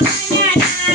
Yeah.